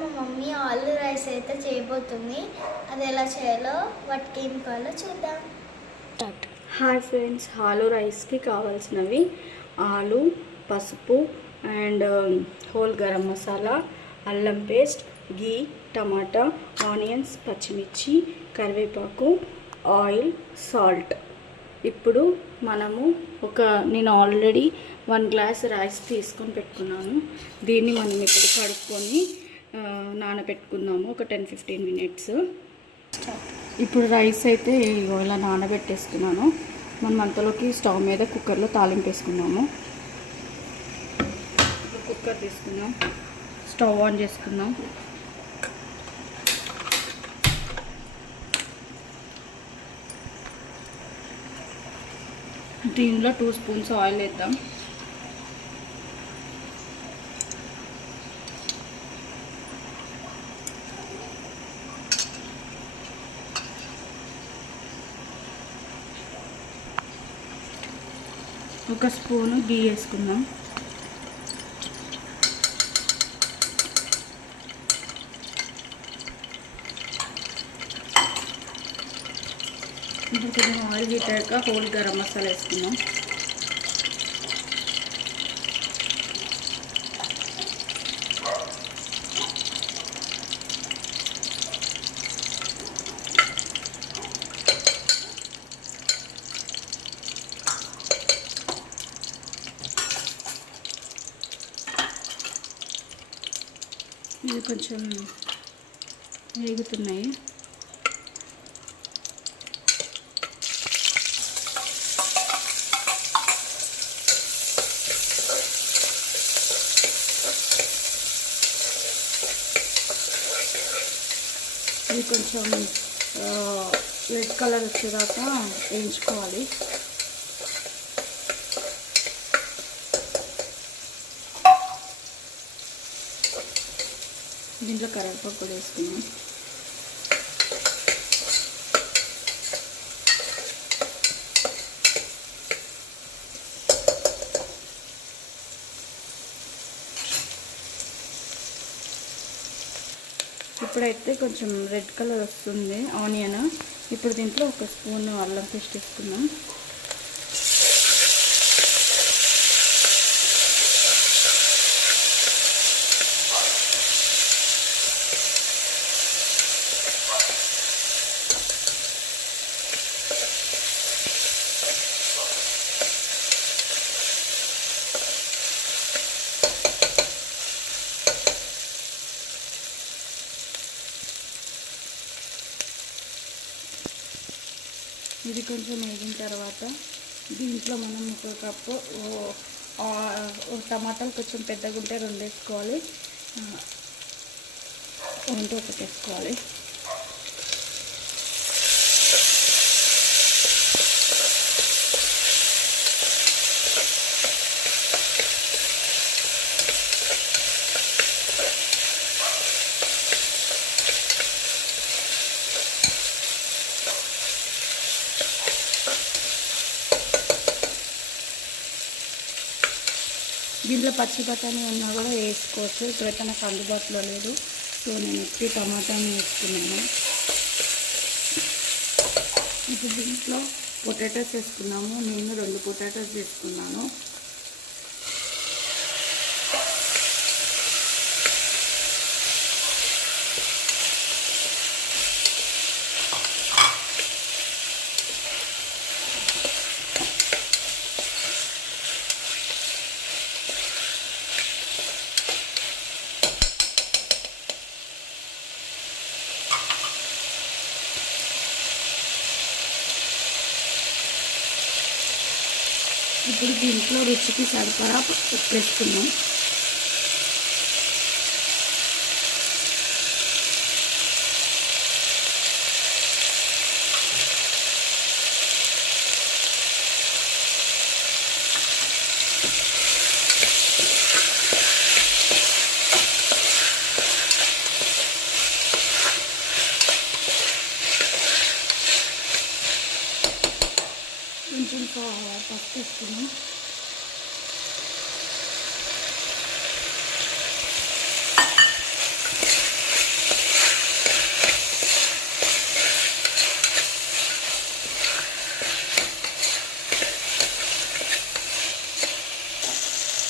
మా మమ్మీ ఆలు రైస్ అయితే చేయబోతుంది. అది ఎలా చేయాలో వాటికి ఏం కావాలో చూద్దాం. హాయ్ ఫ్రెండ్స్ ఆలు రైస్కి కావాల్సినవి ఆలు పసుపు and um, whole garam masala అల్లం పేస్ట్ గీ టమాటా ఆనియన్స్ పచ్చిమిర్చి కరివేపాకు ఆయిల్ సాల్ట్. ఇప్పుడు మనము ఒక నేను ఆల్రెడీ వన్ గ్లాస్ రైస్ తీసుకొని పెట్టుకున్నాను. దీన్ని మనం ఇప్పుడు కడుక్కొని నానబెట్టుకుందాము. ఒక టెన్ ఫిఫ్టీన్ మినిట్స్. ఇప్పుడు రైస్ అయితే ఇలా నానబెట్టేసుకున్నాను. మనం అంతలోకి స్టవ్ మీద కుక్కర్లో తాలింపు వేసుకున్నాము కుక్కర్ తీసుకున్నాం స్టవ్ ఆన్ చేసుకుందాం. దీనిలో టూ స్పూన్స్ ఆయిల్ వేద్దాం. ఒక స్పూను గీ వేసుకుందాం. ఇప్పుడు కొంచెం oil heat whole garam masala వేసుకుందాం. ఇవి కొంచెం వేగుతున్నాయి. ఇవి కొంచెం రెడ్ కలర్ వచ్చేదాకా వేయించుకోవాలి. దీంట్లో కరివేపాకు కూడా వేసుకున్నాం ఇప్పుడైతే కొంచెం రెడ్ కలర్ వస్తుంది ఆనియన్. ఇప్పుడు దీంట్లో ఒక స్పూన్ అల్లం పేస్ట్ వేసుకుందాం. ఇది కొంచెం వేగిన తర్వాత దీంట్లో మనం ఒక కప్పు టమాటాలు కొంచెం పెద్దగా ఉంటే రెండు వేసుకోవాలి. ఆ, ఒకటి వేసుకోవాలి. దీంట్లో పచ్చి బఠానీ ఉన్నా కూడా వేసుకోవచ్చు. ఇప్పుడైతే నాకు అందుబాటులో లేదు. సో నేను ఎత్తి టమాటాని వేసుకున్నాను. ఇప్పుడు దీంట్లో పొటాటోస్ వేసుకున్నాము. నేను రెండు పొటాటోస్ వేసుకున్నాను. ఇప్పుడు దీంట్లో రుచికి సరిపడా ఉప్పు వేసుకున్నాం కొంచెం పసుపు వేసుకున్నాం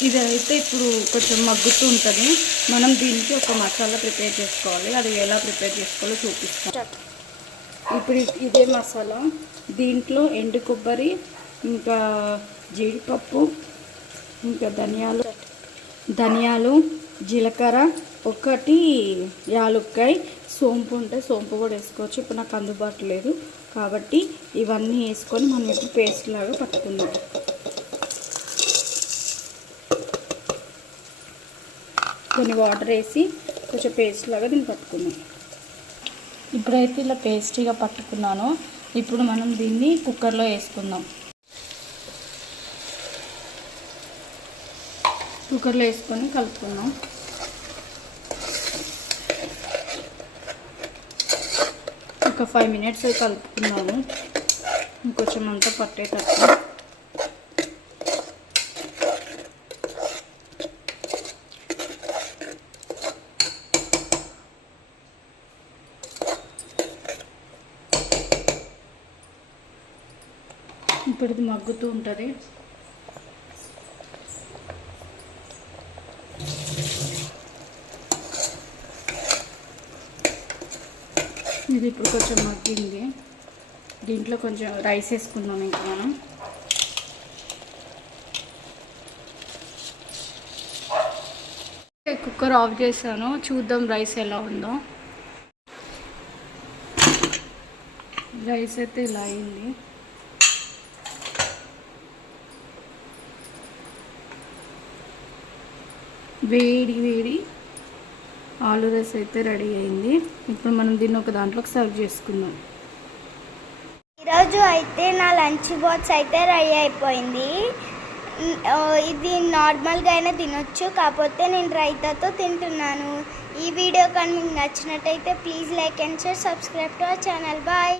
ఇది అయితే ఇప్పుడు కొంచెం మగ్గుతూ ఉంటుంది మనం దీనికి ఒక మసాలా ప్రిపేర్ చేసుకోవాలి. అది ఎలా ప్రిపేర్ చేసుకోవాలో చూపిస్తాం. ఇప్పుడు ఇదే మసాలా దీంట్లో ఎండు కొబ్బరి ఇంకా జీడిపప్పు ఇంకా ధనియాలు ధనియాలు జీలకర్ర ఒకటి యాలుక్కాయ సోంపు ఉంటే సోంపు కూడా వేసుకోవచ్చు. ఇప్పుడు నాకు అందుబాటు లేదు కాబట్టి ఇవన్నీ వేసుకొని మనం ఇప్పుడు పేస్ట్ లాగా పట్టుకుందాం. కొన్ని వాటర్ వేసి కొంచెం పేస్ట్ లాగా దీన్ని పట్టుకుందాం. ఇప్పుడైతే ఇలా పేస్ట్రీగా పట్టుకున్నాను. ఇప్పుడు మనం దీన్ని కుక్కర్లో వేసుకుందాం. కుక్కర్లో వేసుకొని కలుపుకుందాం. ఒక ఫైవ్ మినిట్స్ అయి కలుపుకున్నాము ఇంకొంచెం అంతా పట్టేటట్టు. ఇప్పుడు ఇది మగ్గుతూ ఉంటుంది. ఇది ఇప్పుడు కొంచెం మగ్గింది. దీంట్లో కొంచెం రైస్ వేసుకుందాం ఇంకా మనం. కుక్కర్ ఆఫ్ చేశాను. చూద్దాం రైస్ ఎలా ఉందో. రైస్ అయితే ఇలా అయింది. వేడి వేడి ఆలు రైస్ అయితే రెడీ అయింది. ఇప్పుడు మనం దీన్ని ఒక దాంట్లోకి సర్వ్ చేసుకుందాం. ఈరోజు అయితే నా లంచ్ బాక్స్ అయితే రెడీ అయిపోయింది. ఇది నార్మల్గా అయినా తినొచ్చు కాకపోతే నేను రైతాతో తింటున్నాను. ఈ వీడియో కానీ మీకు నచ్చినట్టయితే please like and share subscribe to our channel. Bye.